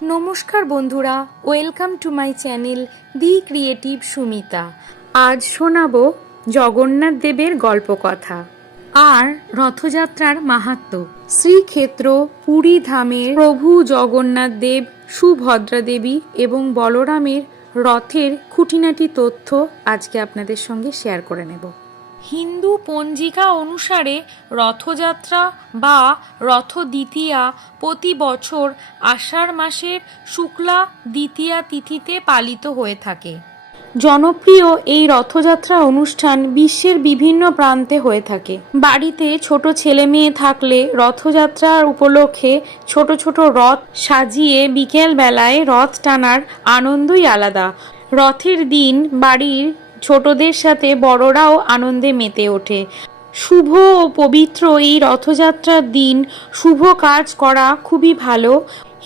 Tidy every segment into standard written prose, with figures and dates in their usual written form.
নমস্কার বন্ধুরা, welcome to my channel the creative Sumita. আজ শোনাবো জগন্নাথ দেবের গল্পকথা আর রথযাত্রার মাহাত্ম্য। শ্রীক্ষেত্র পুরী ধামের প্রভু জগন্নাথ দেব, সুভদ্রা দেবী এবং বলরামের রথের খুঁটিনাটি তথ্য আজকে আপনাদের সঙ্গে শেয়ার করে নেব। হিন্দু পঞ্জিকা অনুসারে রথযাত্রা বা রথ দ্বিতীয়া প্রতি বছর আষাঢ় মাসের শুক্লা দ্বিতীয়া তিথিতে পালিত হয়ে থাকে। জনপ্রিয় এই রথযাত্রা অনুষ্ঠান বিশ্বের বিভিন্ন প্রান্তে হয়ে থাকে। বাড়িতে ছোট ছেলে মেয়ে থাকলে রথযাত্রার উপলক্ষে ছোট ছোট রথ সাজিয়ে বিকেল বেলায় রথ টানার আনন্দই আলাদা। রথের দিন বাড়ির ছোটদের সাথে বড়রাও আনন্দে মেতে ওঠে। শুভ ও পবিত্র এই রথযাত্রার দিন শুভ কাজ করা খুবই ভালো।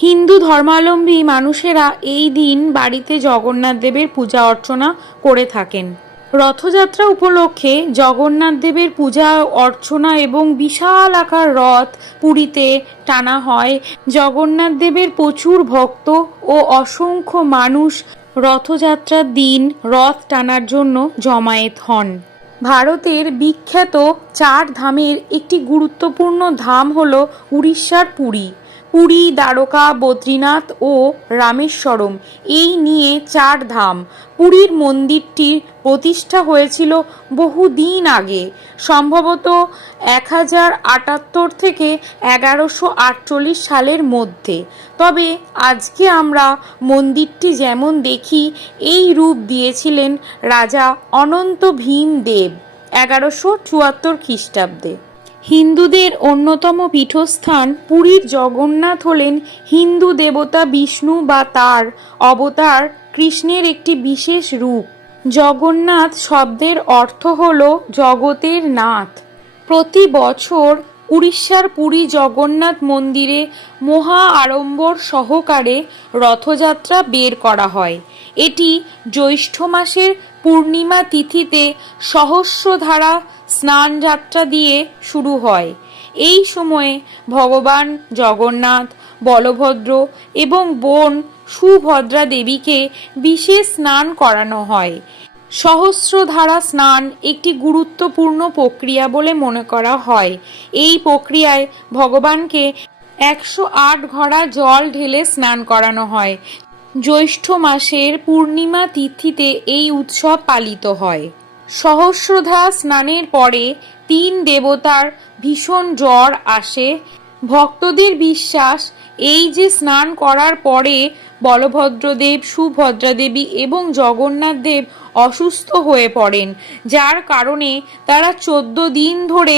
হিন্দু ধর্মাবলম্বী মানুষেরা এই দিন বাড়িতে জগন্নাথ দেবের পূজা অর্চনা করে থাকেন। রথযাত্রা উপলক্ষে জগন্নাথ দেবের পূজা অর্চনা এবং বিশাল আকার রথ পুরীতে টানা হয়। জগন্নাথ দেবের প্রচুর ভক্ত ও অসংখ্য মানুষ রথযাত্রার দিন রথ টানার জন্য জমায়েত হন। ভারতের বিখ্যাত 4 ধামের একটি গুরুত্বপূর্ণ ধাম হল উড়িষ্যার পুরী। পুরী, দ্বারকা, বদ্রীনাথ ও রামেশ্বরম, এই নিয়ে 4 ধাম। পুরীর মন্দিরটির প্রতিষ্ঠা হয়েছিল বহুদিন আগে, সম্ভবত 1078 থেকে 1148 সালের মধ্যে। তবে আজকে আমরা মন্দিরটি যেমন দেখি, এই রূপ দিয়েছিলেন রাজা অনন্ত ভীম দেব 1174 খ্রিস্টাব্দে। হিন্দুদের অন্যতম পীঠস্থান পুরীর জগন্নাথ হলেন হিন্দু দেবতা বিষ্ণু বা তার অবতার কৃষ্ণের একটি বিশেষ রূপ। জগন্নাথ শব্দের অর্থ হল জগতের নাথ। প্রতি বছর উড়িষ্যার পুরী জগন্নাথ মন্দিরে মহা আড়ম্বর সহকারে রথযাত্রা বের করা হয়। এটি জ্যৈষ্ঠ মাসের পূর্ণিমা তিথিতে সহস্রধারা স্নান যাত্রা দিয়ে শুরু হয়। এই সময়ে ভগবান জগন্নাথ, বলভদ্র এবং বোন সুভদ্রা দেবীকে বিশেষ স্নান করানো হয়। সহস্রধারা স্নান একটি গুরুত্বপূর্ণ প্রক্রিয়া বলে মনে করা হয়। এই প্রক্রিয়ায় ভগবানকে 108 ঘড়া জল ঢেলে স্নান করানো হয়। জ্যৈষ্ঠ মাসের পূর্ণিমা তিথিতে এই উৎসব পালিত হয়। সহস্রধারা স্নানের পরে 3 দেবতার ভীষণ জ্বর আসে। ভক্তদের বিশ্বাস, এই যে স্নান করার পরে বলভদ্রদেব, সুভদ্রা দেবী এবং জগন্নাথ দেব অসুস্থ হয়ে পড়েন, যার কারণে তারা 14 দিন ধরে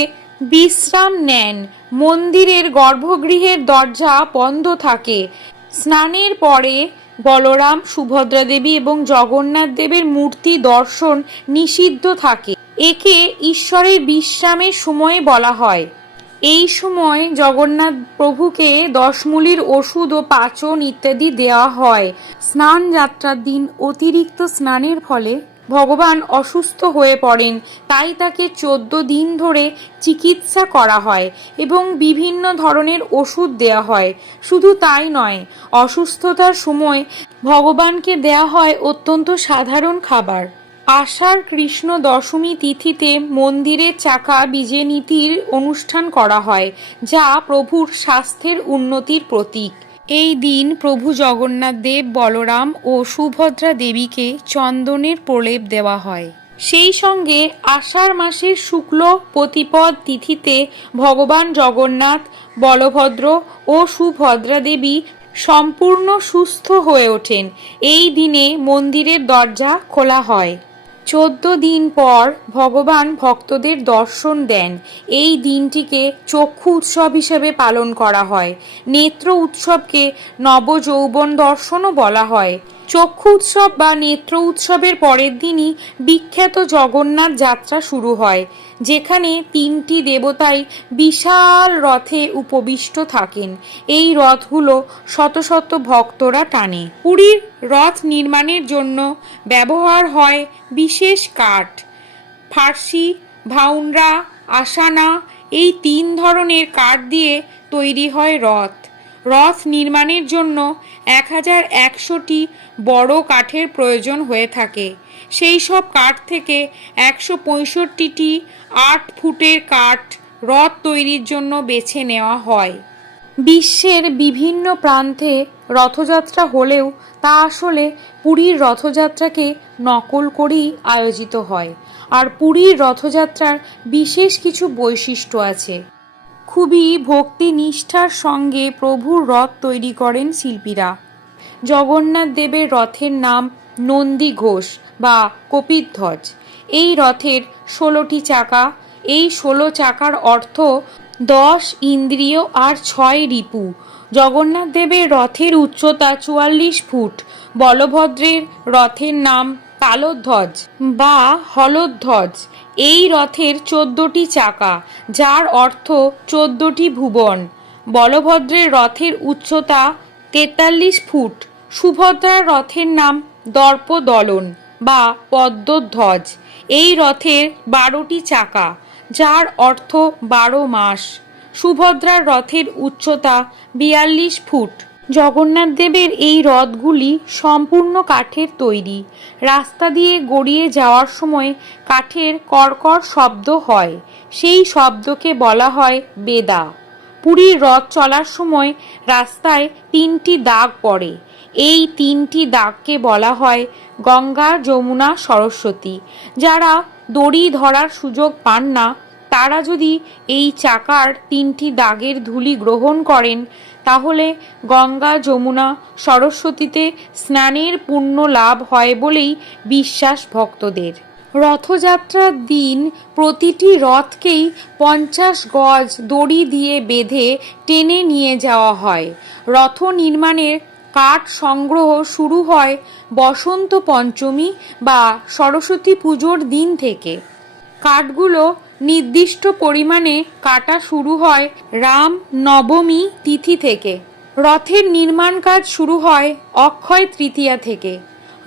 বিশ্রাম নেন। মন্দিরের গর্ভগৃহের দরজা বন্ধ থাকে। স্নানের পরে বলরাম, সুভদ্রা দেবী এবং জগন্নাথ দেবের মূর্তি দর্শন নিষিদ্ধ থাকে। একে ঈশ্বরের বিশ্রামের সময় বলা হয়। এই সময় জগন্নাথ প্রভুকে 10 মূলির ওষুধ ও পাচন ইত্যাদি দেওয়া হয়। স্নান যাত্রার দিন অতিরিক্ত স্নানের ফলে ভগবান অসুস্থ হয়ে পড়েন, তাই তাকে 14 দিন ধরে চিকিৎসা করা হয় এবং বিভিন্ন ধরনের ওষুধ দেওয়া হয়। শুধু তাই নয়, অসুস্থতার সময় ভগবানকে দেওয়া হয় অত্যন্ত সাধারণ খাবার। আষাঢ় কৃষ্ণ দশমী তিথিতে মন্দিরে চাকা বিজে নীতির অনুষ্ঠান করা হয়, যা প্রভুর স্বাস্থ্যের উন্নতির প্রতীক। এই দিন প্রভু জগন্নাথ দেব, বলরাম ও সুভদ্রা দেবীকে চন্দনের প্রলেপ দেওয়া হয়। সেই সঙ্গে আষাঢ় মাসের শুক্ল প্রতিপদ তিথিতে ভগবান জগন্নাথ, বলভদ্র ও সুভদ্রা দেবী সম্পূর্ণ সুস্থ হয়ে ওঠেন। এই দিনে মন্দিরের দরজা খোলা হয়। 14 দিন পর ভগবান ভক্তদের দর্শন দেন। এই দিনটিকে চক্ষু উৎসব হিসেবে পালন করা হয়। নেত্র উৎসবকে নবযৌবন দর্শনও বলা হয়। চক্ষু উৎসব বা নেত্র উৎসবের পরের দিনই বিখ্যাত জগন্নাথ যাত্রা শুরু হয়, যেখানে 3টি দেবতাই বিশাল রথে উপবিষ্ট থাকেন। এই রথগুলো শত শত ভক্তরা টানে। পুরীর রথ নির্মাণের জন্য ব্যবহার হয় বিশেষ কাঠ। ফার্সি, ভাউনরা, আসানা, এই 3 ধরনের কাঠ দিয়ে তৈরি হয় রথ। রথ নির্মাণের জন্য 1100টি বড় কাঠের প্রয়োজন হয়ে থাকে। সেই সব কাঠ থেকে 165টি 8 ফুটের কাঠ রথ তৈরির জন্য বেছে নেওয়া হয়। বিশ্বের বিভিন্ন প্রান্তে রথযাত্রা হলেও তা আসলে পুরীর রথযাত্রাকে নকল করেই আয়োজিত হয়। আর পুরীর রথযাত্রার বিশেষ কিছু বৈশিষ্ট্য আছে। খুবই ভক্তি নিষ্ঠার সঙ্গে প্রভুর রথ তৈরি করেন শিল্পীরা। জগন্নাথ দেবের রথের নাম নন্দী ঘোষ বা কপিধ্বজ। এই রথের 16টি চাকা। এই 16 চাকার অর্থ 10 ইন্দ্রিয় আর 6 রিপু। জগন্নাথ দেবের রথের উচ্চতা 44 ফুট। বলভদ্রের রথের নাম তালধ্বজ বা হলধ্বজ। এই রথের 14টি চাকা, যার অর্থ 14টি ভুবন। বলভদ্রের রথের উচ্চতা 43 ফুট। সুভদ্রার রথের নাম দর্পদলন বা পদ্মধ্বজ। এই রথের 12টি চাকা, যার অর্থ 12 মাস। সুভদ্রার রথের উচ্চতা 42 ফুট। জগন্নাথ দেবের এই রথগুলি সম্পূর্ণ কাঠের তৈরি। রাস্তা দিয়ে গড়িয়ে যাওয়ার সময় কাঠের কড়কড় শব্দ হয়। সেই শব্দকে বলা হয় বেদা। পুরীর রথ চলার সময় রাস্তায় 3টি দাগ পড়ে। এই 3টি দাগকে বলা হয় গঙ্গা, যমুনা, সরস্বতী। যারা দড়ি ধরার সুযোগ পান না, তারা যদি এই চাকার 3টি দাগের ধূলি গ্রহণ করেন, তাহলে গঙ্গা, যমুনা, সরস্বতীতে স্নানের পুণ্য লাভ হয় বলেই বিশ্বাস ভক্তদের। রথযাত্রার দিন প্রতিটি রথকেই 50 গজ দড়ি দিয়ে বেঁধে টেনে নিয়ে যাওয়া হয়। রথ নির্মাণের কাঠ সংগ্রহ শুরু হয় বসন্ত পঞ্চমী বা সরস্বতী পুজোর দিন থেকে। কাঠগুলো নির্দিষ্ট পরিমাণে কাটা শুরু হয় রাম নবমী তিথি থেকে। রথের নির্মাণ কাজ শুরু হয় অক্ষয় তৃতীয়া থেকে।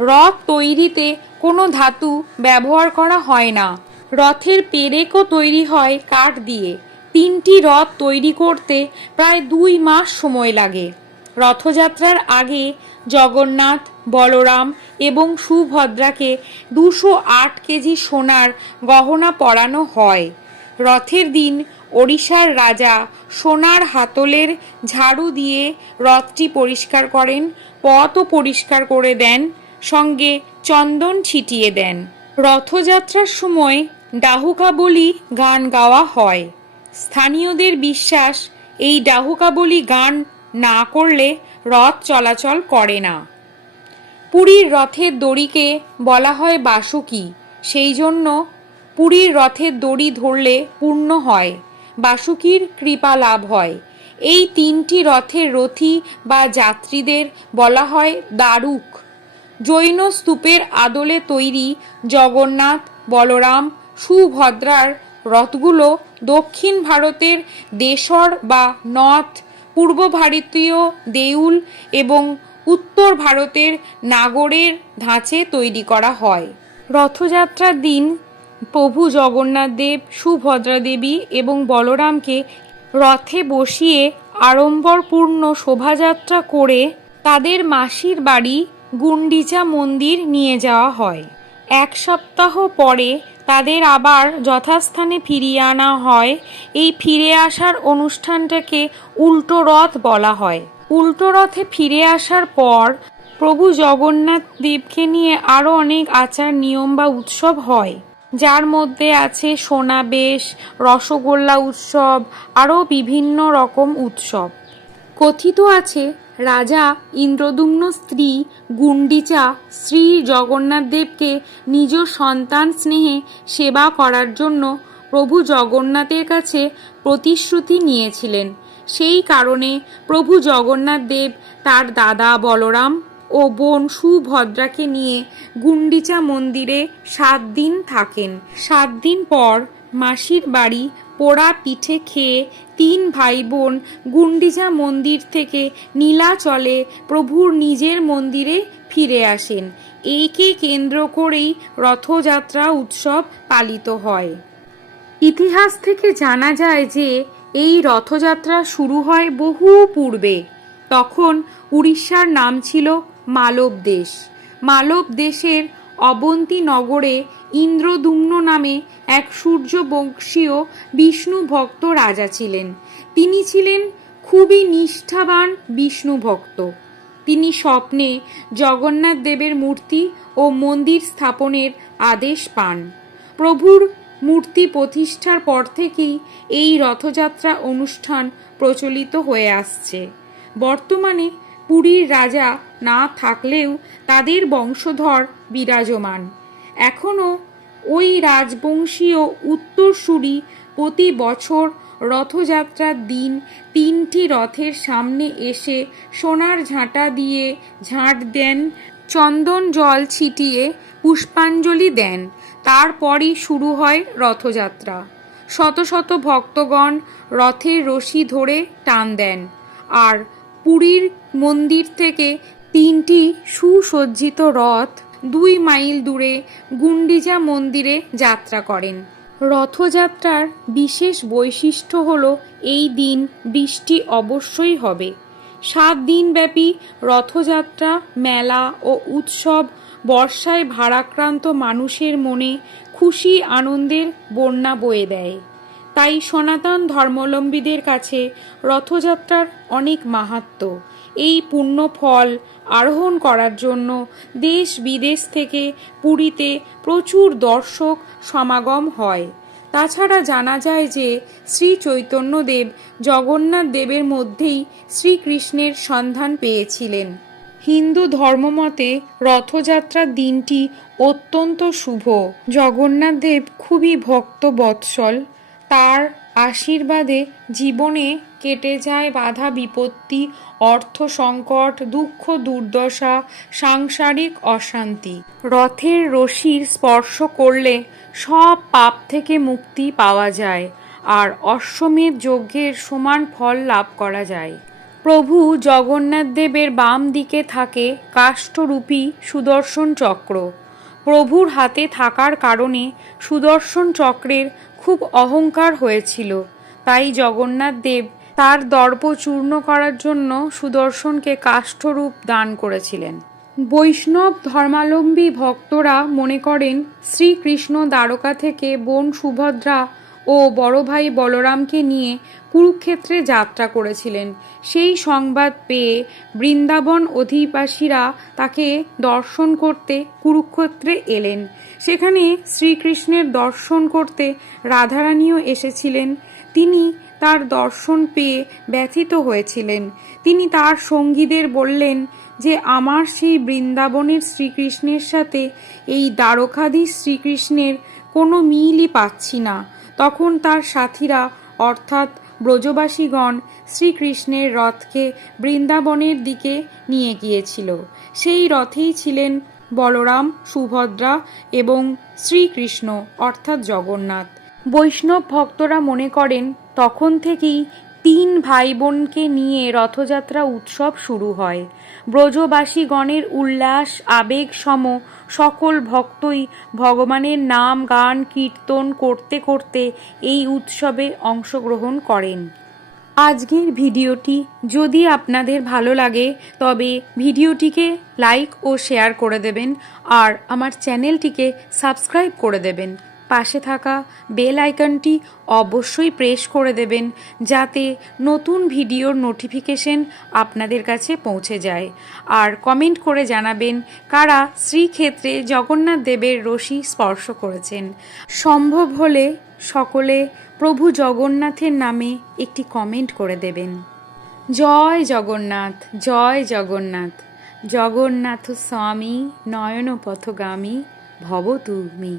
রথ তৈরিতে কোনো ধাতু ব্যবহার করা হয় না। রথের পেরেকও তৈরি হয় কাঠ দিয়ে। 3টি রথ তৈরি করতে প্রায় 2 মাস সময় লাগে। রথযাত্রার আগে জগন্নাথ, বলরাম এবং সুভদ্রাকে 208 কেজি সোনার গহনা পরানো হয়। রথের দিন ওড়িশার রাজা সোনার হাতলের ঝাড়ু দিয়ে রথটি পরিষ্কার করেন, পথও পরিষ্কার করে দেন, সঙ্গে চন্দন ছিটিয়ে দেন। রথযাত্রার সময় ডাহুকাবলি গান গাওয়া হয়। স্থানীয়দের বিশ্বাস, এই ডাহুকাবলি গান না করলে রথ চলাচল করে না। পুরীর রথের দড়িকে বলা হয় বাসুকি। সেই জন্য পুরীর রথের দড়ি ধরলে পূর্ণ হয়, বাসুকির কৃপা লাভ হয়। এই 3টি রথের রথী বা যাত্রীদের বলা হয় দারুক। জৈন স্তূপের আদলে তৈরি জগন্নাথ, বলরাম, সুভদ্রার রথগুলো দক্ষিণ ভারতের দেশর বা নথ, পূর্ব ভারতীয় দেউল এবং উত্তর ভারতের নাগরের ধাঁচে তৈরি করা হয়। রথযাত্রার দিন প্রভু জগন্নাথ দেব, সুভদ্রা দেবী এবং বলরামকে রথে বসিয়ে আড়ম্বরপূর্ণ শোভাযাত্রা করে তাদের মাসির বাড়ি গুন্ডিচা মন্দির নিয়ে যাওয়া হয়। 1 সপ্তাহ পরে তাদের আবার যথাস্থানে ফিরিয়ে আনা হয়। এই ফিরে আসার অনুষ্ঠানটাকে উল্টো রথ বলা হয়। উল্টো রথে ফিরে আসার পর প্রভু জগন্নাথ দেবকে নিয়ে আরও অনেক আচার নিয়ম বা উৎসব হয়, যার মধ্যে আছে সোনাবেশ, রসগোল্লা উৎসব, আরও বিভিন্ন রকম উৎসব। কথিত আছে রাজা ইন্দ্রদ্যুম্ন স্ত্রী গুন্ডিচা শ্রী জগন্নাথ দেবকে নিজ সন্তান স্নেহে সেবা করার জন্য প্রভু জগন্নাথের কাছে প্রতিশ্রুতি নিয়েছিলেন। সেই কারণে প্রভু জগন্নাথ দেব তার দাদা বলরাম ও বোন সুভদ্রাকে নিয়ে গুন্ডিচা মন্দিরে 7 দিন থাকেন। 7 দিন পর মাসির বাড়ি পোড়া পিঠে খেয়ে 3 ভাই বোন গুন্ডিচা মন্দির থেকে নীলাচলে প্রভুর নিজের মন্দিরে ফিরে আসেন। একে কেন্দ্র করেই রথযাত্রা উৎসব পালিত হয়। ইতিহাস থেকে জানা যায় যে এই রথযাত্রা শুরু হয় বহু পূর্বে। তখন উড়িষ্যার নাম ছিল মালব দেশ। মালব দেশের অবন্তী নগরে ইন্দ্রদুম্ন নামে এক সূর্যবংশীয় বিষ্ণু ভক্ত রাজা ছিলেন। তিনি ছিলেন খুবই নিষ্ঠাবান বিষ্ণু ভক্ত। তিনি স্বপ্নে জগন্নাথ দেবের মূর্তি ও মন্দির স্থাপনের আদেশ পান। প্রভুর মূর্তি প্রতিষ্ঠার পর থেকেই এই রথযাত্রা অনুষ্ঠান প্রচলিত হয়ে আসছে। বর্তমানে পুরীর রাজা না থাকলেও তাদের বংশধর বিরাজমান। এখনও ওই রাজবংশীয় উত্তরসূরি প্রতি বছর রথযাত্রার দিন 3টি রথের সামনে এসে সোনার ঝাঁটা দিয়ে ঝাঁট দেন, চন্দন জল ছিটিয়ে পুষ্পাঞ্জলি দেন। তারপরই শুরু হয় রথযাত্রা। শত শত ভক্তগণ রথের রশি ধরে টান দেন আর পুরীর মন্দির থেকে 3টি সুসজ্জিত রথ 2 মাইল দূরে গুন্ডিচা মন্দিরে যাত্রা করেন। রথযাত্রার বিশেষ বৈশিষ্ট্য হল এই দিন বৃষ্টি অবশ্যই হবে। 7 দিনব্যাপী রথযাত্রা, মেলা ও উৎসব বর্ষায় ভারাক্রান্ত মানুষের মনে খুশি আনন্দের বন্যা বয়ে দেয়। তাই সনাতন ধর্মাবলম্বীদের কাছে রথযাত্রার অনেক মাহাত্ম্য। এই পুণ্য ফল আরোহণ করার জন্য দেশ বিদেশ থেকে পুরীতে প্রচুর দর্শক সমাগম হয়। তাছাড়া জানা যায় যে শ্রী চৈতন্যদেব জগন্নাথ দেবের মধ্যেই শ্রীকৃষ্ণের সন্ধান পেয়েছিলেন। হিন্দু ধর্মমতে রথযাত্রার দিনটি অত্যন্ত শুভ। জগন্নাথ দেব খুবই ভক্ত বৎসল। তার আশীর্বাদে জীবনে কেটে যায় বাধা বিপত্তি, অর্থ সংকট, দুঃখ দুর্দশা, সাংসারিক অশান্তি। রথের রশির স্পর্শ করলে সব পাপ থেকে মুক্তি পাওয়া যায় আর অশ্বমেধ যজ্ঞের সমান ফল লাভ করা যায়। প্রভু জগন্নাথ দেবের বাম দিকে থাকে কাষ্ঠরূপী সুদর্শন চক্র। প্রভুর হাতে থাকার কারণে সুদর্শন চক্রের খুব অহংকার হয়েছিল। তাই জগন্নাথ দেব তার দর্প চূর্ণ করার জন্য সুদর্শনকে কাষ্ঠরূপ দান করেছিলেন। বৈষ্ণব ধর্মাবলম্বী ভক্তরা মনে করেন শ্রীকৃষ্ণ দ্বারকা থেকে বোন সুভদ্রা ও বড় ভাই বলরামকে নিয়ে কুরুক্ষেত্রে যাত্রা করেছিলেন। সেই সংবাদ পেয়ে বৃন্দাবন অধিবাসীরা তাকে দর্শন করতে কুরুক্ষেত্রে এলেন। সেখানে শ্রীকৃষ্ণের দর্শন করতে রাধারানীও এসেছিলেন। তিনি তার দর্শন পেয়ে ব্যথিত হয়েছিলেন। তিনি তার সঙ্গীদের বললেন যে আমার সেই বৃন্দাবনের শ্রীকৃষ্ণের সাথে এই দ্বারকাধীশ শ্রীকৃষ্ণের কোনো মিলই পাচ্ছি না। তখন তার সাথীরা অর্থাৎ ব্রজবাসীগণ শ্রীকৃষ্ণের রথকে বৃন্দাবনের দিকে নিয়ে গিয়েছিল। সেই রথেই ছিলেন বলরাম, সুভদ্রা এবং শ্রীকৃষ্ণ অর্থাৎ জগন্নাথ। বৈষ্ণব ভক্তরা মনে করেন তখন থেকেই 3 ভাই বোনকে নিয়ে রথযাত্রা উৎসব শুরু হয়। ব্রজবাসীগণের উল্লাস আবেগ সম সকল ভক্তই ভগবানের নাম গান কীর্তন করতে করতে এই উৎসবে অংশগ্রহণ করেন। আজকের ভিডিওটি যদি আপনাদের ভালো লাগে তবে ভিডিওটিকে লাইক ও শেয়ার করে দেবেন আর আমার চ্যানেলটিকে সাবস্ক্রাইব করে দেবেন। পাশে থাকা বেল আইকনটি অবশ্যই প্রেস করে দেবেন যাতে নতুন ভিডিওর নোটিফিকেশন আপনাদের কাছে পৌঁছে যায়। আর কমেন্ট করে জানাবেন কারা শ্রীক্ষেত্রে জগন্নাথ দেবের রশি স্পর্শ করেছেন। সম্ভব হলে সকলে প্রভু জগন্নাথের নামে একটি কমেন্ট করে দেবেন। জয় জগন্নাথ, জয় জগন্নাথ। জগন্নাথ স্বামী নয়ন পথগামী ভব তুমি।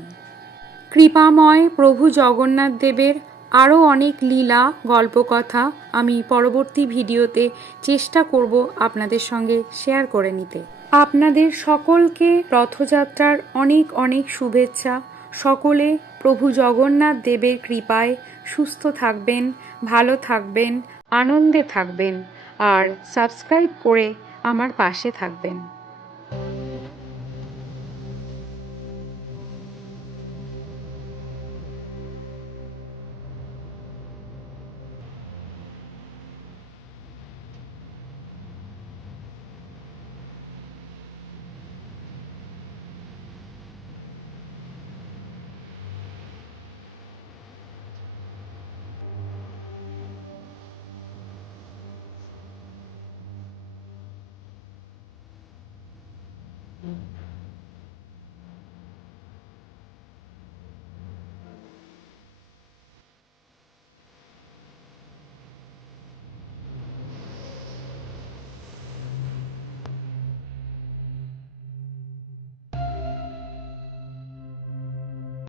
কৃপাময় প্রভু জগন্নাথ দেবের আরও অনেক লীলা গল্পকথা আমি পরবর্তী ভিডিওতে চেষ্টা করব আপনাদের সঙ্গে শেয়ার করে নিতে। আপনাদের সকলকে রথযাত্রার অনেক অনেক শুভেচ্ছা। সকলে প্রভু জগন্নাথ দেবের কৃপায় সুস্থ থাকবেন, ভালো থাকবেন, আনন্দে থাকবেন আর সাবস্ক্রাইব করে আমার পাশে থাকবেন। থাকবেন।